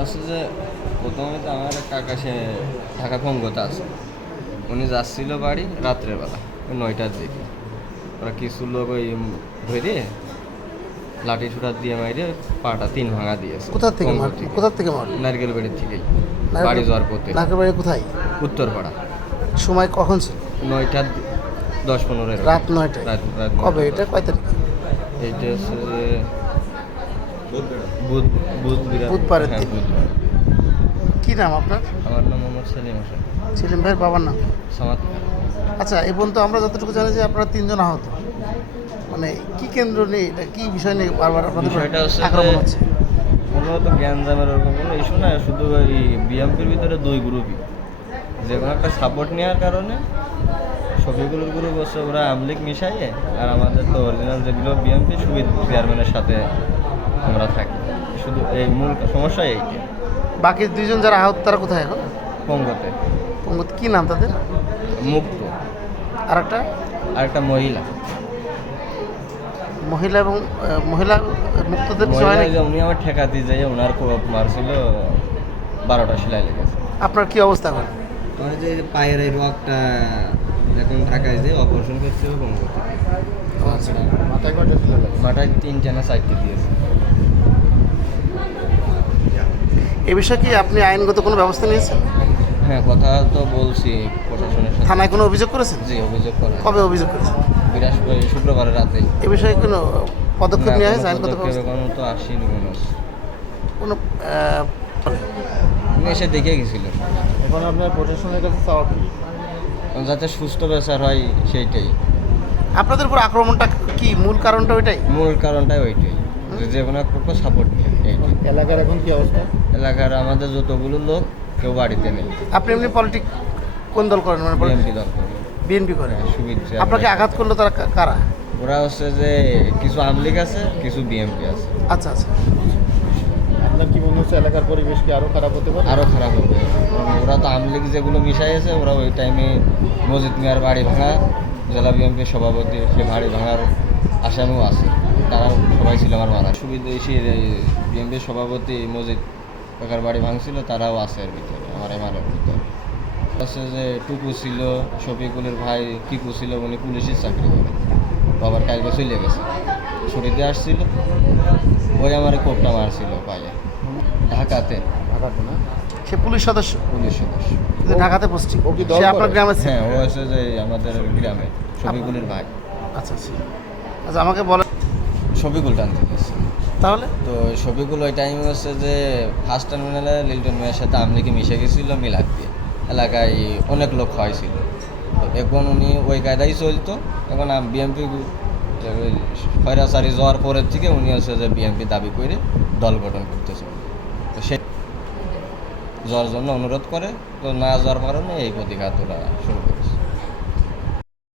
হচ্ছে যে প্রথমে তো আমার এক কাকা সে ঢাকা পঙ্গতে আছে, উনি যাচ্ছিল বাড়ি রাত্রেবেলা ওই 9টার দিকে। ওরা কিছু লোক ওই ধরে লাঠি ছুটা দিয়ে মাইরে পাটা 3 ভাঙা দিয়েছে। কোথা থেকে মারল? নারকেল বাড়ির থেকেই বাড়ি যাওয়ার পথে। নাকের বাড়ি কোথায়? উত্তরপাড়া। সময় কখন ছিল? 9টা 10-15 রাত 9টায়। রাত কবে এটা? কয় তারিখ? এইটা হচ্ছে যে বুধবার। বুধবারের হ্যাঁ, দিন। বুধবার। কি নাম আপনার? আমার নাম মোহাম্মদ সেলিম হোসেন। সেলিম ভাইয়ের বাবার নাম? সামাদ। আচ্ছা, এই পর্যন্ত আমরা যতটুকু জানি যে আপনারা 3 জন আহত। মানে কি কেন্দ্র নিয়ে, এটা কি বিষয় নিয়ে বারবার আপনাদের বিষয়টা হচ্ছে আক্রমণ হচ্ছে? কোনো তো জ্ঞানজামের ওরকম কোনো ইস্যু না, শুধু ওই বিএমপির ভিতরে 2 গ্রুপই, যে কোনো একটা সাপোর্ট নেওয়ার কারণে সফিকুলের গ্রুপ হচ্ছে ওরা আমলিক মিশাইয়ে, আর আমাদের তো অরিজিনাল যেগুলো বিএমপি সুবিধ চেয়ারম্যানের সাথে আমরা থাকি। শুধু এই মূল সমস্যা এইটা। বাকি 2 জন যারা আহত তারা কোথায় এখন? পঙ্গতে। পঙ্গত কি নাম তাদের? মুক্ত। আর একটা আরেকটা মহিলা মহিলা এবং মহিলা মুক্তদের কিছু হয় মহিলা নাকি? যে উনি আমার ঠেকাতে যাই ওনার কোপ মারছিল, 12টা সেলাই লেগেছে। আপনার কি অবস্থা এখন? আমার যে পায়ের এই রগটা যখন ঢাকায় যে অপারেশন করছে পঙ্গতে। আচ্ছা, মাথায় 3টে না 4টে দিয়েছে। এ বিষয়ে কি আপনি আইনগত কোনো ব্যবস্থা নিয়েছেন? হ্যাঁ, কথা তো বলছি প্রশাসনের সাথে। থানায় কোনো অভিযোগ করেছেন? জি, অভিযোগ করা। কবে অভিযোগ করেছেন? বৃহস্পতি শুক্রবারের রাতে। এ বিষয়ে কোনো পদক্ষেপ নেওয়া হয়েছে? আইনগত ব্যবস্থা কোনো তো আসেনি মনে হচ্ছে। কোনো উনি এসে দেখে গেছিল। এখন আপনার প্রশাসনের কাছে চাওয়া কি? যাতে সুস্থ বিচার হয় সেইটাই। আপনাদের উপর আক্রমণটা কি মূল কারণটা ওইটাই? মূল কারণটাই ওইটাই, যে কোনো এক পক্ষ সাপোর্ট নেই। এইটাই এলাকার এখন কি অবস্থা? এলাকার আমাদের যতগুলো লোক কেউ বাড়িতে নেই। আপনি এমনি পলিটিক কোন দল করেন? মানে বিএমপি দল করে। বিএনপি করে। সুবিধা আপনাকে আঘাত করলো তারা কারা? ওরা হচ্ছে যে কিছু আমলিগ আছে, কিছু বিএমপি আছে। আচ্ছা আচ্ছা। আপনার কি মনে হচ্ছে এলাকার পরিবেশ কি আরও খারাপ হতে পারে? আরও খারাপ হবে। কারণ ওরা তো আমলিগ যেগুলো মিশাইছে, ওরা ওই টাইমে মজিদ মিয়ার বাড়ি ভাঙা, জেলা বিএমপির সভাপতি, সে বাড়ি ভাঙার আসামিও আছে। তারাও সবাই ছিল আমার মারা। সুবিধা বিএমপির সভাপতি মজিদ কাকার বাড়ি ভাঙছিল, তারাও আছে এর ভিতরে, আমার এমআরএর ভিতরে। হচ্ছে যে টুকু ছিল, শফিকুলের ভাই কিকু ছিল, উনি পুলিশের চাকরি করে, বাবার কালকে চলে গেছে, ছুটিতে আসছিল, ওই আমার কোপটা মারছিল পায়ে ঢাকাতে। ঢাকাতে না? সে পুলিশ সদস্য? পুলিশ সদস্য। যে ঢাকাতে পোস্টিং। ও কি দল সে আপনার করে? গ্রামে ছিল? হ্যাঁ, ও হচ্ছে যে আমাদের গ্রামে শফিকুলের ভাই। আচ্ছা আচ্ছা। আচ্ছা, আমাকে বলেন শফিকুল টানতে গেছে। তাহলে। তো শফিকুল ওই টাইমে হচ্ছে যে ফার্স্ট টার্মিনালে লিল্টন মেয়ের সাথে আমলিকে মিশে গেছিলো মিলাদ দিয়ে, এলাকায় অনেক লোক হয়েছিল। তো এখন উনি ওই কায়দাই চলতো। এখন বিএমপি খয়রাচারি যাওয়ার পরের থেকে উনি হচ্ছে যে বিএমপি দাবি করে দল গঠন করতেছে। তো সে যাওয়ার জন্য অনুরোধ করে, তো না যাওয়ার কারণে এই প্রতিঘাত ওরা শুরু